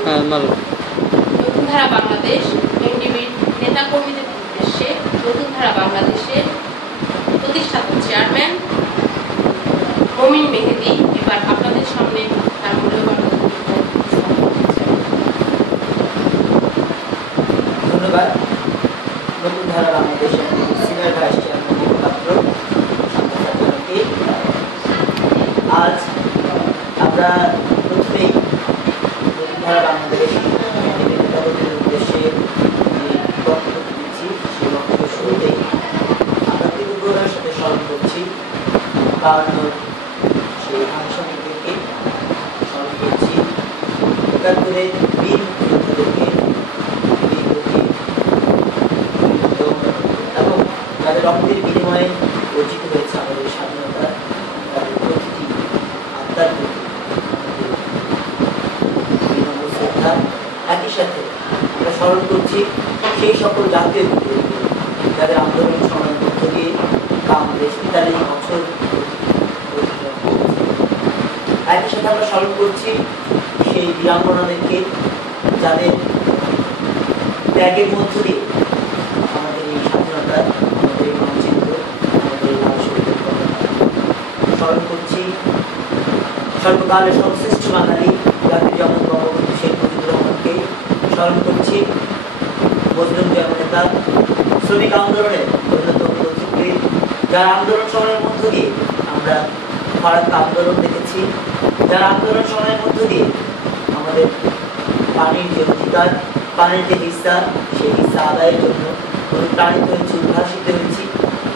নতুন ধারা বাংলাদেশ এনডিবির নেতা কর্মীদের উদ্দেশ্যে নতুন ধারা বাংলাদেশের প্রতিষ্ঠাতা চেয়ারম্যান মমিন মেহেদী এবার আপনাদের সামনে তার মূল্যবান ধন্যবাদ। নতুন ধারা বাংলাদেশের সিনিয়র ভাইস চেয়ারম্যান পাত্র, আজ আমরা প্রথমেই নতুন ধারা বাংলাদেশ নেতাকর্মীদের উদ্দেশ্যে বক্তব্য দিচ্ছি। সেই বক্তব্য শুরুতেই আমরা তীব্রতার সাথে স্মরণ করছি বায়ান্নর সেই আনুষ্ঠানিকদেরকে, স্মরণ করছি একাত্তরের বীর মুক্তিযোদ্ধাদেরকে, এবং তাদের রক্তের বিনিময়ে অর্জিত হয়েছে আমাদের স্বাধীনতা, তাদের প্রতিটি আত্মার প্রতি বিনম্র শ্রদ্ধা। একই সাথে আমরা স্মরণ করছি সেই সকল জাতীয় বিদ্রোহীকে যাদের আন্দোলন সময়ের মধ্য দিয়ে বাংলাদেশ ৪৩ বছর। একই সাথে আমরা স্মরণ করছি সেই বীরাঙ্গনাদেরকে যাদের ত্যাগের মধ্য দিয়ে আমাদের এই স্বাধীনতা, আমাদের এই মানচিত্র, আমাদের মানুষের স্মরণ করছি সর্বকালের সর্বশ্রেষ্ঠ বাঙালি জাতির জনক বঙ্গবন্ধু শেখ মুজিবুর রহমানকে, স্মরণ করছি মজলুম জননেতা, শ্রমিক আন্দোলনের অন্যতম নেতৃত্বে যার আন্দোলন সময়ের মধ্য দিয়ে আমরা ফারাক্কা আন্দোলন দেখেছি, যার আন্দোলন সময়ের মধ্য দিয়ে আমাদের পানির যে অধিকার, পানির যে হিস্সা, সেই হিস্সা আদায়ের জন্য অনুপ্রাণিত হয়েছি, উদ্ভাসিত হয়েছি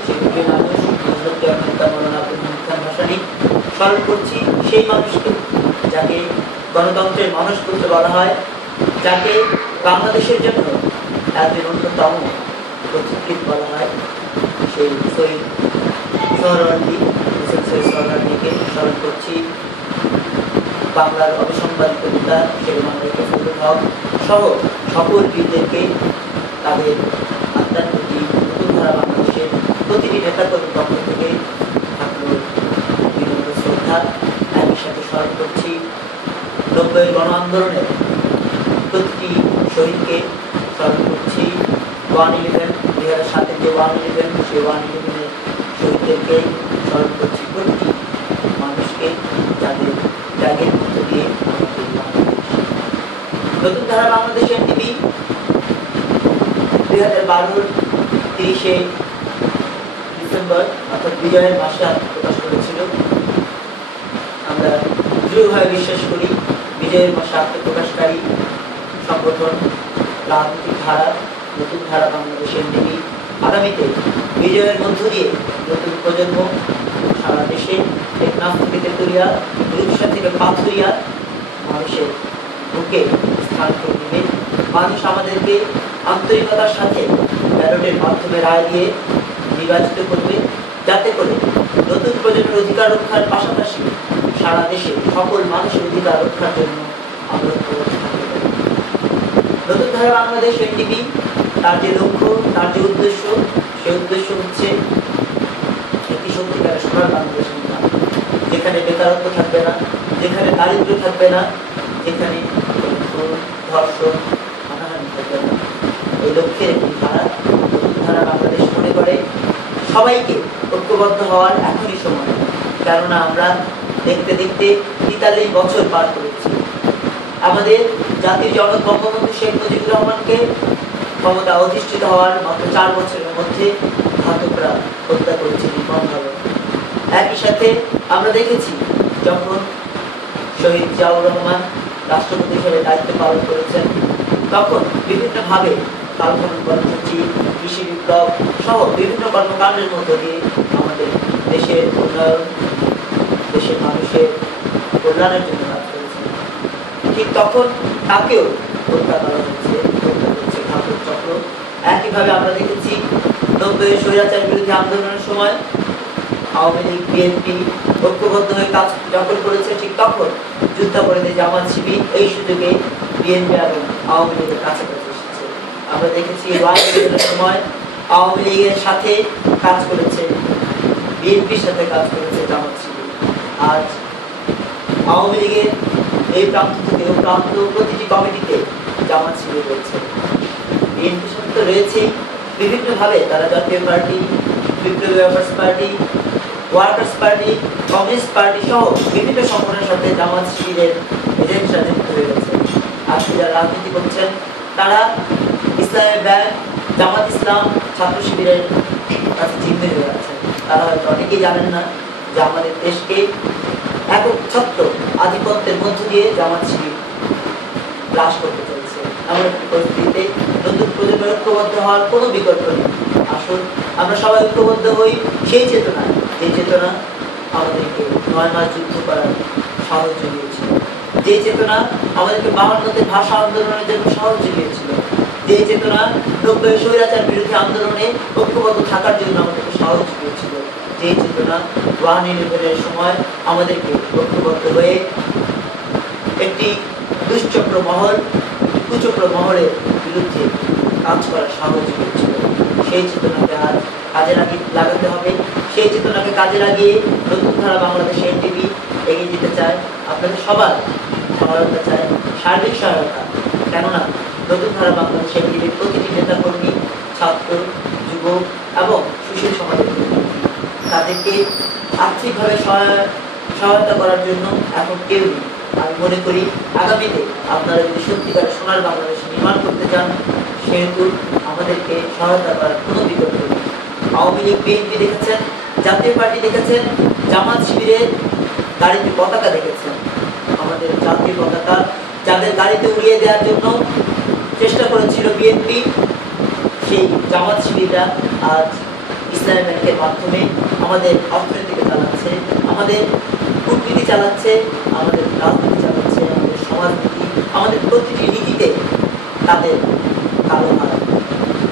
সেগুলি মানুষ মজলুম জননেতা মৌলানা আবুল হামিদ খান ভাসানী। স্মরণ করছি সেই মানুষকে যাকে গণতন্ত্রের মানসপুত্র বলা হয়, যাকে বাংলাদেশের জন্য একজন অন্যতম প্রতিকৃত বলা হয়, সেই শহীদ সোহরাওয়ার্দী, হোসেন শহীদ সোহরাওয়ার্দীকে স্মরণ করছি। বাংলার অবিসংবাদিত নেতা শের বাংলাকে ফজলুল হক সহ সকল বীরদেরকে তাদের আত্মার প্রতি নতুন ধারা বাংলাদেশের প্রতিটি নেতাকর্মীর পক্ষ থেকে থাকলো বিনম্র শ্রদ্ধা। একই সাথে স্মরণ করছি ৯০-এর গণ আন্দোলনের প্রতিটি শহীদকে, স্মরণ করছি 1/11, ২০০৭-এর যে 1/11, সেই 1/11-এর শহীদদেরকে স্মরণ করছি, প্রতিটি মানুষকে যাদের ত্যাগের মধ্য দিয়ে নতুন ধারা বাংলাদেশ এনটিভি ২০১২-র ৩০শে ডিসেম্বর অর্থাৎ বিজয়ের মাসে আত্মপ্রকাশ করেছিল। আমরা দৃঢ়ভাবে বিশ্বাস করি বিজয়ের মাসে আত্মপ্রকাশকারী সংগঠন রাজনৈতিক ধারা নতুন ধারা বাংলাদেশ এনটিভি আগামীতে বিজয়ের মধ্য দিয়ে নতুন প্রজন্ম সারা দেশে টেকনাফ থেকে তেতুলিয়া, রূপসা থেকে পাথুরিয়া মানুষের বুকে স্থান করে নেবে। মানুষ আমাদেরকে আন্তরিকতার সাথে ব্যালটের মাধ্যমে রায় দিয়ে নির্বাচিত করবে, যাতে করে নতুন প্রজন্মের অধিকার রক্ষার পাশাপাশি সারা দেশে সকল মানুষের অধিকার রক্ষার জন্য আমরা থাকতে পারি। নতুন ধারা বাংলাদেশ এনটিভি তার যে লক্ষ্য, তার যে উদ্দেশ্য, সেই উদ্দেশ্য হচ্ছে একটি সত্যিকারের সোনার বাংলাদেশ নির্মাণ, যেখানে বেকারত্ব থাকবে না, যেখানে দারিদ্র থাকবে না, যেখানে ধর্ষণ হানাহানি থাকবে না। এই লক্ষ্যের একটি ধারা নতুন ধারা বাংলাদেশ মনে করে সবাইকে ঐক্যবদ্ধ হওয়ার এখনই সময়। কেননা আমরা দেখতে দেখতে ৪৩ বছর পার করেছি। আমাদের জাতির জনক বঙ্গবন্ধু শেখ মুজিবুর রহমানকে ক্ষমতা অধিষ্ঠিত হওয়ার মাত্র ৪ বছরের মধ্যে ঘাতকরা হত্যা করেছে নির্মমভাবে। একই সাথে আমরা দেখেছি যখন শহীদ জিয়াউর রহমান রাষ্ট্রপতি হিসেবে দায়িত্ব পালন করেছেন, তখন বিভিন্নভাবে কালখনন কর্মসূচি, কৃষি বিপ্লব সহ বিভিন্ন কর্মকাণ্ডের মধ্য দিয়ে আমাদের দেশের উন্নয়ন, দেশের মানুষের কল্যাণের জন্য কাজ করেছেন। ঠিক তখন তাকেও হত্যা করা হচ্ছে, হত্যা করছে ঘাতক চক্র। একইভাবে আমরা দেখেছি ৯০-এর স্বৈরাচার বিরোধী আন্দোলনের সময় আওয়ামী লীগ, বিএনপি ঐক্যবদ্ধ হয়ে কাজ যখন করেছে, ঠিক তখন যুদ্ধাপরাধী জামাত শিবির এই সুযোগে বিএনপি এবং আওয়ামী লীগের কাছাকাছি এসেছে। আমরা দেখেছি রাজনীতির সময় আওয়ামী লীগের সাথে কাজ করেছে, বিএনপির সাথে কাজ করেছে জামাত শিবির। আজ আওয়ামী লীগের এই প্রান্ত থেকে ও প্রান্ত প্রতিটি কমিটিতে জামাত শিবির রয়েছে। বিএনপির সাথে তো রয়েছেই, বিভিন্নভাবে তারা জাতীয় পার্টি, বিপ্লবী workers party, workers party, communist party সহ বিভিন্ন সংগঠনের সাথে জামাত শিবিরের এজেন্টরা যুক্ত হয়ে গেছে। আজকে যারা রাজনীতি করছেন তারা ইসলামের ব্যাংক, জামাত ইসলাম, ছাত্র শিবিরের কাছে জিম্মি হয়ে আছে। তারা হয়তো অনেকেই জানেন না যে আমাদের দেশকে একক ছত্র আধিপত্যের মধ্য দিয়ে জামাত শিবির গ্রাস করতে চলছে। এমন একটি পরিস্থিতিতে নতুন প্রজন্মের ঐক্যবদ্ধ হওয়ার কোনো বিকল্প নেই। আসুন আমরা সবাই ঐক্যবদ্ধ হই সেই চেতনা, যে চেতনা আমাদেরকে 9 মাস যুদ্ধ করার সাহস জুগিয়েছিল, যে চেতনা আমাদেরকে 52তে ভাষা আন্দোলনের জন্য সাহস জুগিয়েছিল, যে চেতনা 90 স্বৈরাচার বিরোধী আন্দোলনে ঐক্যবদ্ধ থাকার জন্য আমাদেরকে সাহস জুগিয়েছিল, যে চেতনা 1 সময় আমাদেরকে ঐক্যবদ্ধ হয়ে একটি দুশ্চক্র মহল, কুচক্র মহলের বিরুদ্ধে কাজ করার সাহস জুগিয়েছিল। সেই চেতনাকে আর কাজে লাগাতে হবে। সেই চেতনাকে কাজে লাগিয়ে নতুন ধারা বাংলাদেশ এনটিভি এগিয়ে যেতে চায়। আপনাদের সবার সহায়তা চায়, সার্বিক সহায়তা। কেননা নতুন ধারা বাংলাদেশ এনটিভির প্রতিটি নেতা কর্মী, ছাত্র, যুবক এবং সুশীল সমাজের প্রতিনিধি, তাদেরকে আর্থিকভাবে সহায়তা করার জন্য এখন কেউ নেই। আমি মনে করি আগামীতে আপনারা যদি সত্যিকার সোনার বাংলাদেশ নির্মাণ করতে চান, সেহেতু আমাদেরকে সহায়তা করার কোনো বিকল্প নেই। আওয়ামী লীগ, বিএনপি দেখেছেন, জাতীয় পার্টি দেখেছেন, জামাত শিবিরের গাড়িতে পতাকা দেখেছেন। আমাদের জাতীয় পতাকা যাদের গাড়িতে উড়িয়ে দেওয়ার জন্য চেষ্টা করেছিল বিএনপি, সেই জামাত শিবিররা আজ ইসলামী ব্যাংকের মাধ্যমে আমাদের অর্থনীতিকে চালাচ্ছে, আমাদের কূটনীতি চালাচ্ছে, আমাদের রাজনীতি চালাচ্ছে, আমাদের সমাজনীতি, আমাদের প্রতিটি নীতিতে তাদের কালো হাত,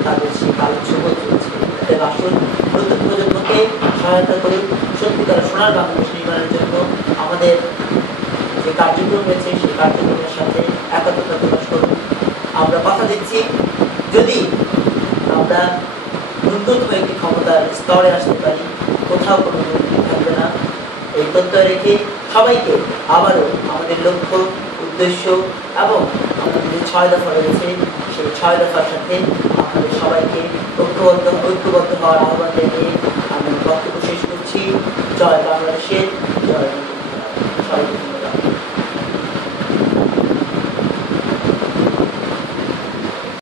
তাদের সেই কালো ছোবল চলছে। তাদের আসল নতুন প্রজন্মকে সহায়তা করুন সত্যিকার সোনার বাংলাদেশ নির্মাণের জন্য। আমাদের যে কার্যক্রম রয়েছে সেই কার্যক্রমের সাথে একাত্মতা প্রকাশ করুন। আমরা কথা দিচ্ছি, যদি আমরা ন্যূনতম একটি ক্ষমতার স্তরে আসতে পারি, কোথাও কোনো দুর্নীতি থাকবে না। এই প্রত্যয় রেখে সবাইকে আবারও আমাদের লক্ষ্য, উদ্দেশ্য এবং আমাদের যে 6 দফা রয়েছে সেই 6 দফার সাথে আমাদের সবাইকে ঐক্যবদ্ধ হওয়ার আহ্বান জানিয়ে আমি বক্তব্য শেষ করছি। জয় বাংলাদেশের, জয়। সবাইকে